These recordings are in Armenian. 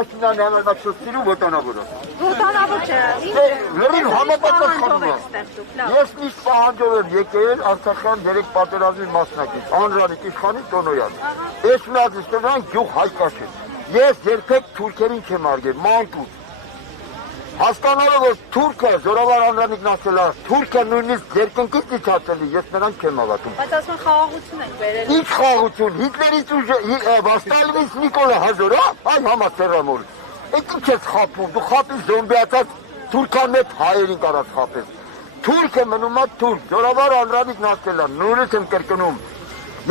Փաշինյանի համակարգչությունում ոտնավորը։ Ոտնավոր չէ։ Լրիվ համապատասխանում է։ Ես միշտ պահանջով եմ եկել Արցախյան 3 պատերազմի մասնակից, Անրանիկ Իշխանի Տոնոյան։ Ես միացնան գյուղ Հայկաշեն։ Ես երբեք թուրքերին չեմ արգել, մանկուց։ Հասկանալով որ թուրքը զորավար Անրանիկն ասել է, թուրքը նույնիսկ երկնքից իջացել է, ես նրան չեմ հավատում։ Բայց ասում խաղաղություն եք բերել։ Ինչ խաղաղություն, Հիտլերից ու Ստալինից Նիկոլա Հազորա, այ համասերամոլ։ Այդ ինչ ես խափում, դու խափείς զոմբիացած թուրքամետ հայերին կարած խափես։ Թուրքը մնում է թուրք, զորավար Անրանիկն ասել է, նույնիսկ եմ կրկնում։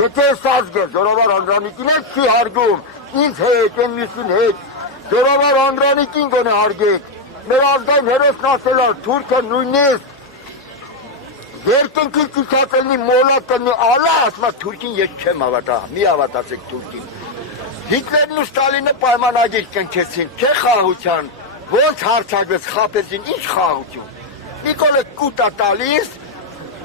Եթե ես ազգել զորավար Անրանիկին էլ չի հարգում, ինձ հետ, են մյուսին հետ, զորավար Անրանիկին գոնե հարգեք։ Մեր ազգային հերոսն ասել է, թուրքը նույնիսկ երկնքից իջացելնի մոլակ կնի ալա, ասում է թուրքին ես չեմ հավատա, մի հավատացեք թուրքին։ Հիտլերն ու Ստալինը պայմանագիր կնքեցին, չէ խաղաղության, ոնց հարձակվեց, խաբեցին, ինչ խաղաղություն։ Նիկոլը կուտ է տալիս,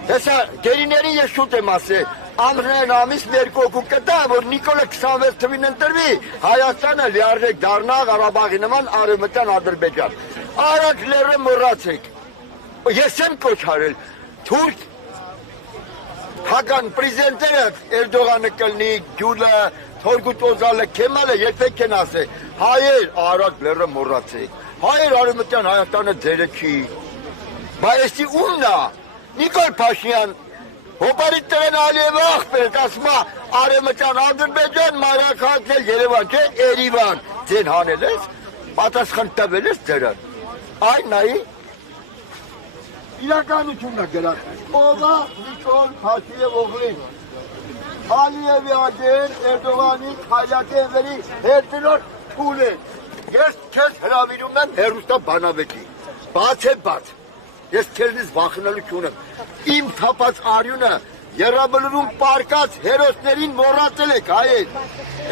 հեսա գերիներին ես շուտ եմ ասել, ամրեն ամիս մեր կողու կտա, որ Նիկոլը 26 թվին ընտրվի, Հայաստանը լիարժեք դառնա Ղարաբաղի նման Արևմտյան Ադրբեջան։ Արաք լերը մոռացեք։ Ես եմ կոչարել, թուրք հական պրեզիդենտները Էրդողանը կլնի, Գյուլը, Թորգուտ Օզալը, Քեմալը երբեք չեն ասել, հայեր արաք լերը մոռացեք, հայեր Արևմտյան Հայաստանը ձերը չի, բայեսի ումն է, Նիկոլ Փաշինյան, հոպարիտ տղեն Ալիև աղբերք, ասում է Արևմտյան Ադրբեջան, Մանրաքաղաքն էլ Երևան չէ, Էրիվան, ձեն հանել ես, պատասխան տվել ես ձերան, այն նայի, իրականությունն է գրած, ով է Նիկոլ Փաշինյան օղլին, Ալիևի աջեն, Էրդողանի, Խայլակենվերի հետնոր թուլ է, ես քեզ հրավիրում եմ հեռուստա բանավեճի, բաց է բաց, ես քեզնից վախենալու չունեմ, իմ թափած արյունը Եռաբլուրում պարկած հերոսներին մոռացել եք հայեր,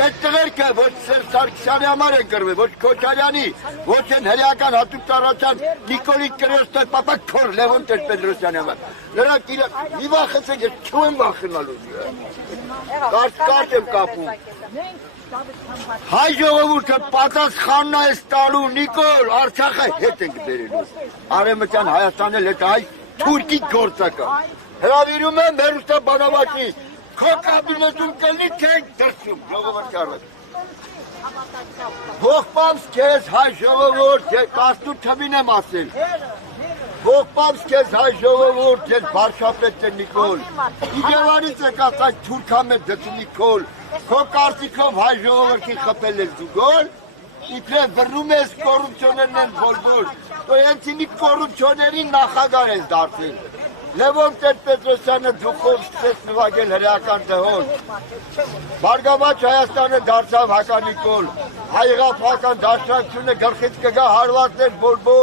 այդ տղերքը ոչ Սերժ Սարգսյանի համար են կրվել, ոչ Քոչարյանի, ոչ են հրեական հատուկ ծառայության Նիկոլի Կրեստո պապա քոր Լևոն Տեր-Պետրոսյանի համար, նրանք իրար մի վախեցեք, ես չեմ վախենալու, կարճ եմ կապում, հայ ժողովուրդը պատասխանն է տալու Նիկոլ, Արցախը հետ ենք բերելու, Արևմտյան Հայաստանը հետ հայ թուրքի գործական, հրավիրում եմ հեռուստա բանավաճի, քո կաբինետում կլնի չենք դրսում, ժողովուրդի առաջ։ Ողբամս քեզ հայ ժողովուրդ, 18 թվին եմ ասել, ողբամս քեզ հայ ժողովուրդ, ես վարչապետ եմ Նիկոլ, Իջևանից եկած այդ թուրքամետ դեպի Նիկոլ, քո կարծիքով հայ ժողովրդին խփել ես դու գոլ, իբրև վռում ես կոռուպցիոներն են բոլոր, դու հենց ինի կոռուպցիոների նախագահ ես դարձել, Լևոն Տեր-Պետրոսյանը դուխով սկսեց նվագել հրեական դհոլ, Բարգավաճ Հայաստանը դարձավ հականիկոլ, հայեղափական դաշնակցությունը գլխից կգա հարվածներ բոլոր